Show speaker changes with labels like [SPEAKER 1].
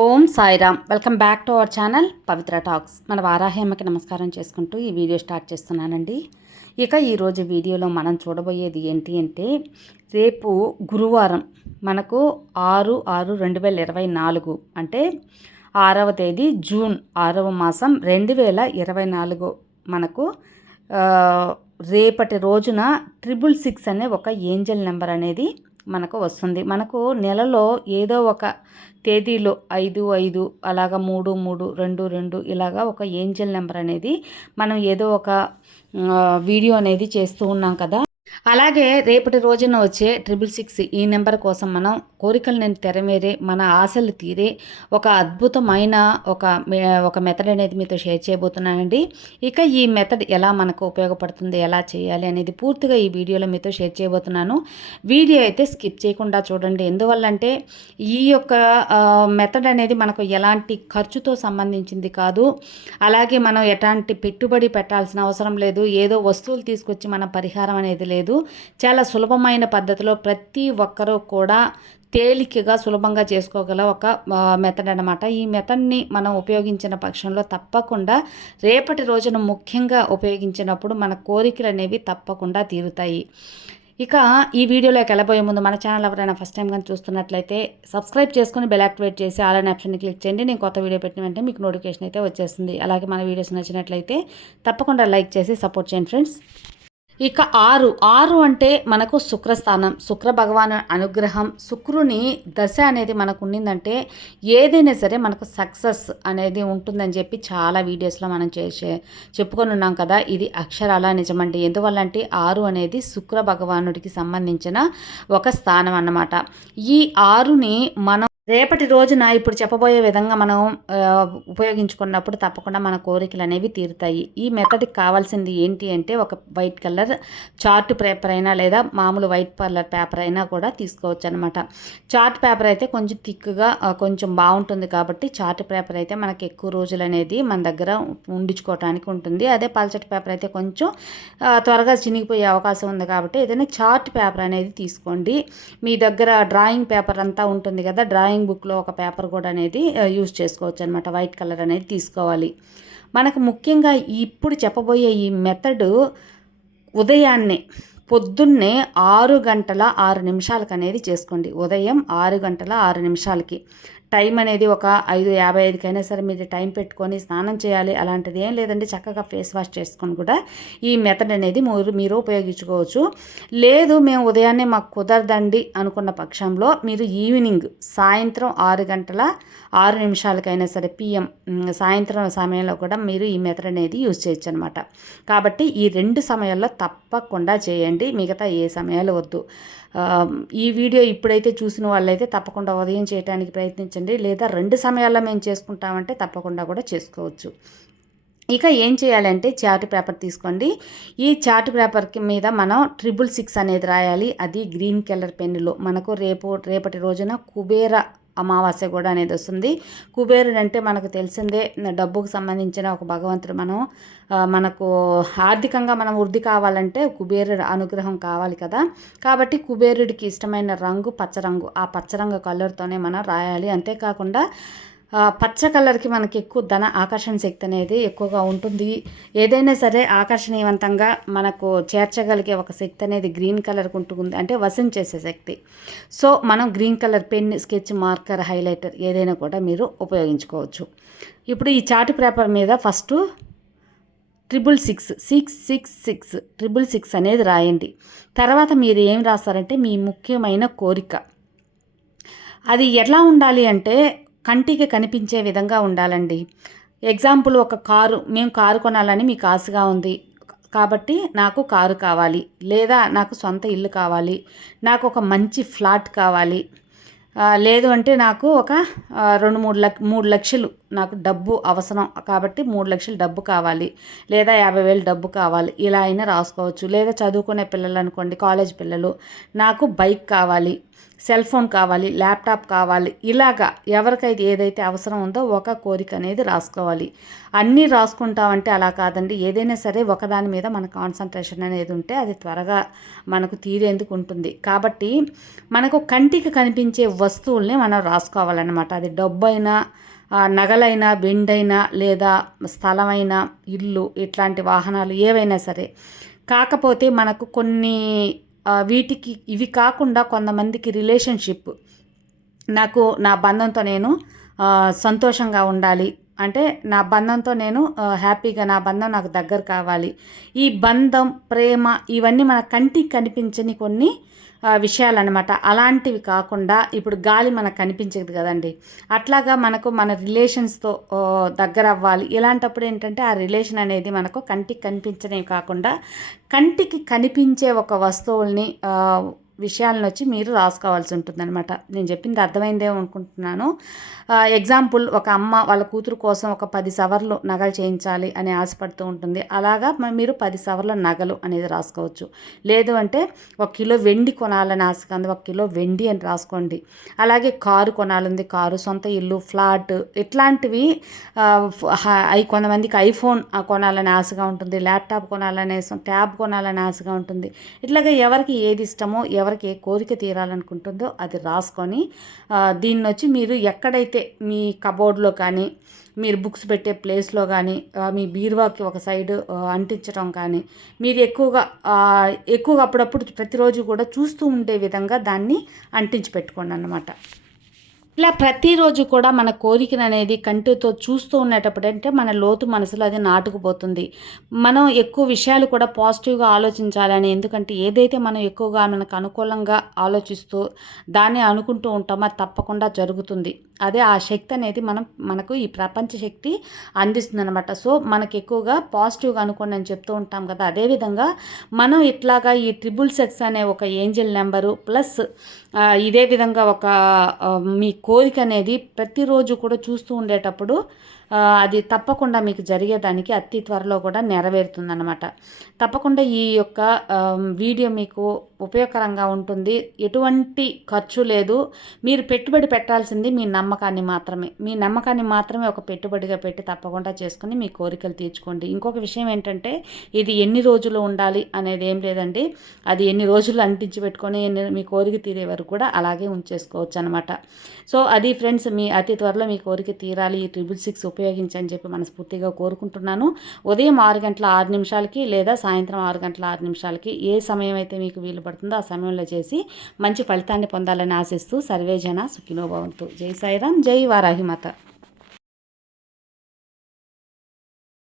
[SPEAKER 1] Om Sairam. Welcome back to our channel Pavitra talks. మన వారాహేమకి నమస్కారం చేసుకుంటూ ఈ వీడియో స్టార్ట్ చేస్తున్నానండి. ఇక ఈరోజు వీడియోలో మనం చూడబోయేది ఏంటి అంటే రేపు గురువారం మనకు ఆరు ఆరు రెండు వేల ఇరవై నాలుగు అంటే ఆరవ తేదీ జూన్ ఆరవ మాసం రెండు వేల ఇరవై నాలుగు మనకు రేపటి రోజున ట్రిపుల్ సిక్స్ అనే ఒక ఏంజల్ నెంబర్ అనేది మనకు వస్తుంది. మనకు నెలలో ఏదో ఒక తేదీలో ఐదు ఐదు అలాగా మూడు మూడు రెండు రెండు ఇలాగా ఒక ఏంజల్ నెంబర్ అనేది మనం ఏదో ఒక వీడియో అనేది చేస్తూ ఉన్నాం కదా. అలాగే రేపటి రోజున వచ్చే ట్రిపుల్ సిక్స్ ఈ నెంబర్ కోసం మనం కోరికలను తెరమేరే మన ఆశలు తీరే ఒక అద్భుతమైన ఒక మె- ఒక మెథడ్ అనేది మీతో షేర్ చేయబోతున్నానండి. ఇక ఈ మెథడ్ ఎలా మనకు ఉపయోగపడుతుంది ఎలా చేయాలి అనేది పూర్తిగా ఈ వీడియోలో మీతో షేర్ చేయబోతున్నాను. వీడియో అయితే స్కిప్ చేయకుండా చూడండి. ఎందువల్లంటే ఈ యొక్క మెథడ్ అనేది మనకు ఎలాంటి ఖర్చుతో సంబంధించింది కాదు. అలాగే మనం ఎలాంటి పెట్టుబడి పెట్టాల్సిన అవసరం లేదు. ఏదో వస్తువులు తీసుకొచ్చి మన పరిహారం అనేది లేదు. చాలా సులభమైన పద్ధతిలో ప్రతి ఒక్కరూ కూడా తేలికగా సులభంగా చేసుకోగల ఒక మెథడ్ అనమాట ఈ మెథడ్ని మనం ఉపయోగించిన పక్షంలో తప్పకుండా రేపటి రోజున ముఖ్యంగా ఉపయోగించినప్పుడు మన కోరికలు అనేవి తప్పకుండా తీరుతాయి. ఇక ఈ వీడియోలోకి వెళ్ళబోయే ముందు మన ఛానల్ ఎవరైనా ఫస్ట్ టైం కానీ చూస్తున్నట్లయితే సబ్స్క్రైబ్ చేసుకుని బెల్ యాక్టివేట్ చేసి ఆల్ అనే ఆప్షన్ని క్లిక్ చేయండి. నేను కొత్త వీడియో పెట్టిన వెంటనే మీకు నోటిఫికేషన్ అయితే వచ్చేస్తుంది. అలాగే మన వీడియోస్ నచ్చినట్లయితే తప్పకుండా లైక్ చేసి సపోర్ట్ చేయండి ఫ్రెండ్స్ ఇక ఆరు. ఆరు అంటే మనకు శుక్రస్థానం. శుక్ర భగవాను అనుగ్రహం శుక్రుని దశ అనేది మనకు ఉండిందంటే ఏదైనా సరే మనకు సక్సెస్ అనేది ఉంటుందని చెప్పి చాలా వీడియోస్లో మనం చేసే చెప్పుకొని ఉన్నాం కదా. ఇది అక్షరాల నిజమండి? ఎందువల్లంటే ఆరు అనేది శుక్ర భగవానుడికి సంబంధించిన ఒక స్థానం అన్నమాట. ఈ ఆరుని మనం రేపటి రోజున ఇప్పుడు చెప్పబోయే విధంగా మనం ఉపయోగించుకున్నప్పుడు తప్పకుండా మన కోరికలు అనేవి తీరుతాయి. ఈ మెథడ్కి కావాల్సింది ఏంటి అంటే ఒక వైట్ కలర్ చార్ట్ పేపర్ అయినా లేదా మామూలు వైట్ కలర్ పేపర్ అయినా కూడా తీసుకోవచ్చు అనమాట చార్ట్ పేపర్ అయితే కొంచెం థిక్గా కొంచెం బాగుంటుంది కాబట్టి చార్ట్ పేపర్ అయితే మనకి ఎక్కువ రోజులు అనేది మన దగ్గర ఉండించుకోవడానికి ఉంటుంది. అదే పల్చటి పేపర్ అయితే కొంచెం త్వరగా చినిగిపోయే అవకాశం ఉంది కాబట్టి ఏదైనా చార్ట్ పేపర్ అనేది తీసుకోండి. మీ దగ్గర డ్రాయింగ్ పేపర్ అంతా ఉంటుంది కదా డ్రాయింగ్ బుక్లో ఒక పేపర్ కూడా అనేది యూజ్ చేసుకోవచ్చు అనమాట వైట్ కలర్ అనేది తీసుకోవాలి. మనకు ముఖ్యంగా ఇప్పుడు చెప్పబోయే ఈ మెథడ్ ఉదయాన్నే పొద్దున్నే ఆరు గంటల ఆరు నిమిషాలకు అనేది చేసుకోండి. ఉదయం ఆరు గంటల ఆరు నిమిషాలకి. టైం అనేది ఒక ఐదు యాభై ఐదుకైనా సరే మీరు టైం పెట్టుకొని స్నానం చేయాలి అలాంటిది ఏం లేదండి. చక్కగా ఫేస్ వాష్ చేసుకొని కూడా ఈ మెథడ్ అనేది మీరు మీరు ఉపయోగించుకోవచ్చు. లేదు మేము ఉదయాన్నే మాకు కుదరదండి అనుకున్న పక్షంలో మీరు ఈవినింగ్ సాయంత్రం ఆరు గంటల ఆరు నిమిషాలకైనా సరే పిఎం సాయంత్రం సమయంలో కూడా మీరు ఈ మెథడ్ అనేది యూజ్ చేయొచ్చు అనమాట కాబట్టి ఈ రెండు సమయాల్లో తప్పకుండా చేయండి. మిగతా ఏ సమయాలు వద్దు. ఈ వీడియో ఇప్పుడైతే చూసిన వాళ్ళైతే తప్పకుండా ఉదయం చేయడానికి ప్రయత్నించండి లేదా రెండు సమయాల్లో మేము చేసుకుంటామంటే తప్పకుండా కూడా చేసుకోవచ్చు. ఇక ఏం చేయాలంటే చార్ట్ పేపర్ తీసుకోండి. ఈ చార్ట్ పేపర్కి మీద మనం ట్రిపుల్ సిక్స్ అనేది రాయాలి. అది గ్రీన్ కలర్ పెన్నులో. మనకు రేపు రేపటి రోజున కుబేర అమావాస్య కూడా అనేది వస్తుంది. కుబేరుడు అంటే మనకు తెలిసిందే డబ్బుకు సంబంధించిన ఒక భగవంతుడు మనం మనకు ఆర్థికంగా మనం వృద్ధి కావాలంటే కుబేరుడు అనుగ్రహం కావాలి కదా. కాబట్టి కుబేరుడికి ఇష్టమైన రంగు పచ్చ రంగు ఆ పచ్చ రంగు కలర్తోనే మనం రాయాలి. అంతేకాకుండా పచ్చ కలర్కి మనకి ఎక్కువ ధన ఆకర్షణ శక్తి అనేది ఎక్కువగా ఉంటుంది. ఏదైనా సరే ఆకర్షణీయవంతంగా మనకు చేర్చగలిగే ఒక శక్తి అనేది గ్రీన్ కలర్కి ఉంటుంది. అంటే వశం చేసే శక్తి. సో మనం green colour pen sketch marker highlighter ఏదైనా కూడా మీరు ఉపయోగించుకోవచ్చు. ఇప్పుడు ఈ చార్ట్ పేపర్ మీద first triple six six six six triple six అనేది రాయండి. తర్వాత మీరు ఏం రాస్తారంటే మీ ముఖ్యమైన కోరిక. అది ఎలా ఉండాలి అంటే కంటికి కనిపించే విధంగా ఉండాలండి. ఎగ్జాంపుల్ ఒక కారు మేము కారు కొనాలని మీకు ఆశగా ఉంది. కాబట్టి నాకు కారు కావాలి. లేదా నాకు సొంత ఇల్లు కావాలి. నాకు ఒక మంచి ఫ్లాట్ కావాలి. లేదు అంటే నాకు ఒక రెండు మూడు లక్ష మూడు లక్షలు నాకు డబ్బు అవసరం కాబట్టి మూడు లక్షలు డబ్బు కావాలి. లేదా యాభై వేలు డబ్బు కావాలి. ఇలా అయినా రాసుకోవచ్చు. లేదా చదువుకునే పిల్లలు అనుకోండి కాలేజ్ పిల్లలు నాకు బైక్ కావాలి సెల్ ఫోన్ కావాలి ల్యాప్టాప్ కావాలి. ఇలాగా ఎవరికైతే ఏదైతే అవసరం ఉందో ఒక కోరిక అనేది రాసుకోవాలి. అన్నీ రాసుకుంటామంటే అలా కాదండి. ఏదైనా సరే ఒకదాని మీద మన కాన్సన్ట్రేషన్ అనేది ఉంటే అది త్వరగా మనకు తీరేందుకు ఉంటుంది. కాబట్టి మనకు కంటికి కనిపించే వస్తువుల్ని మనం రాసుకోవాలన్నమాట. అది డబ్బు అయినా నగలైనా బెండైనా లేదా స్థలమైన ఇల్లు ఇట్లాంటి వాహనాలు ఏవైనా సరే. కాకపోతే మనకు కొన్ని వీటికి ఇవి కాకుండా కొంతమందికి రిలేషన్షిప్. నాకు నా బంధంతో నేను సంతోషంగా ఉండాలి. అంటే నా బంధంతో నేను హ్యాపీగా నా బంధం నాకు దగ్గర కావాలి. ఈ బంధం ప్రేమ ఇవన్నీ మన కంటికి కనిపించని కొన్ని విషయాలన్నమాట. అలాంటివి కాకుండా ఇప్పుడు గాలి మనకు కనిపించదు కదండి. అట్లాగా మనకు మన రిలేషన్స్తో దగ్గర అవ్వాలి ఇలాంటప్పుడు ఏంటంటే ఆ రిలేషన్ అనేది మనకు కంటికి కనిపించనివి కాకుండా కంటికి కనిపించే ఒక వస్తువుల్ని విషయాలను వచ్చి మీరు రాసుకోవాల్సి ఉంటుందన్నమాట నేను చెప్పింది అర్థమైందే అనుకుంటున్నాను. ఎగ్జాంపుల్ ఒక అమ్మ వాళ్ళ కూతురు కోసం ఒక పది సవర్లు నగలు చేయించాలి అని ఆశపడుతూ ఉంటుంది. అలాగా మీరు పది సవర్ల నగలు అనేది రాసుకోవచ్చు. లేదు అంటే ఒక కిలో వెండి కొనాలని ఆశ కంది. ఒక కిలో వెండి అని రాసుకోండి. అలాగే కారు కొనాలంది. కారు సొంత ఇల్లు ఫ్లాట్ ఇట్లాంటివి అవి కొంతమందికి ఐఫోన్ కొనాలని ఆశగా ఉంటుంది. ల్యాప్టాప్ కొనాలనే ట్యాబ్ కొనాలని ఆశగా ఉంటుంది. ఇట్లాగా ఎవరికి ఏది ఇష్టమో ఎవరికి ఏ కోరిక తీరాలనుకుంటుందో అది రాసుకొని దీన్ని వచ్చి మీరు ఎక్కడైతే మీ కబోర్డ్లో కానీ మీరు బుక్స్ పెట్టే ప్లేస్లో కానీ మీ బీరువాకి ఒక సైడ్ అంటించడం కానీ మీరు ఎక్కువగా ఎక్కువగా అప్పుడప్పుడు ప్రతిరోజు కూడా చూస్తూ ఉండే విధంగా దాన్ని అంటించి పెట్టుకోండి అన్నమాట ఇలా ప్రతిరోజు కూడా మన కోరికను అనేది కంటితో చూస్తూ ఉండేటప్పుడు అంటే మన లోతు మనసులో అది నాటుకుపోతుంది. మనం ఎక్కువ విషయాలు కూడా పాజిటివ్గా ఆలోచించాలని ఎందుకంటే ఏదైతే మనం ఎక్కువగా మనకు అనుకూలంగా ఆలోచిస్తూ దాన్ని అనుకుంటూ ఉంటామో అది తప్పకుండా జరుగుతుంది. అదే ఆ శక్తి అనేది మనం మనకు ఈ ప్రపంచ శక్తి అందిస్తుంది అనమాట సో మనకు ఎక్కువగా పాజిటివ్గా అనుకోండి అని చెప్తూ ఉంటాం కదా. అదేవిధంగా మనం ఇట్లాగా ఈ ట్రిబుల్ సెక్స్ అనే ఒక ఏంజిల్ నెంబరు ప్లస్ ఇదే విధంగా ఒక మీ కోరిక అనేది ప్రతిరోజు కూడా చూస్తూ ఉండేటప్పుడు అది తప్పకుండా మీకు జరిగేదానికి అతి త్వరలో కూడా నెరవేరుతుందన్నమాట. తప్పకుండా ఈ యొక్క వీడియో మీకు ఉపయోగకరంగా ఉంటుంది. ఎటువంటి ఖర్చు లేదు. మీరు పెట్టుబడి పెట్టాల్సింది మీ నమ్మకాన్ని మాత్రమే. మీ నమ్మకాన్ని మాత్రమే ఒక పెట్టుబడిగా పెట్టి తప్పకుండా చేసుకుని మీ కోరికలు తీర్చుకోండి. ఇంకొక విషయం ఏంటంటే ఇది ఎన్ని రోజులు ఉండాలి అనేది ఏం లేదండి. అది ఎన్ని రోజులు అంటించి పెట్టుకొని ఎన్ని మీ కోరిక తీరే వరకు కూడా అలాగే ఉంచేసుకోవచ్చు అనమాట సో అది ఫ్రెండ్స్ మీ అతి త్వరలో మీ కోరిక తీరాలి. ఈ ట్రిపుల్ సిక్స్ ఉపయోగించని చెప్పి మనస్ఫూర్తిగా కోరుకుంటున్నాను. ఉదయం ఆరు గంటల ఆరు నిమిషాలకి లేదా సాయంత్రం ఆరు గంటల ఆరు నిమిషాలకి ఏ సమయం అయితే మీకు వీలు పడుతుందో ఆ సమయంలో చేసి మంచి ఫలితాన్ని పొందాలని ఆశిస్తూ సర్వేజన సుఖినోభవంతు జై సాయిరాం జై వారాహిమాత.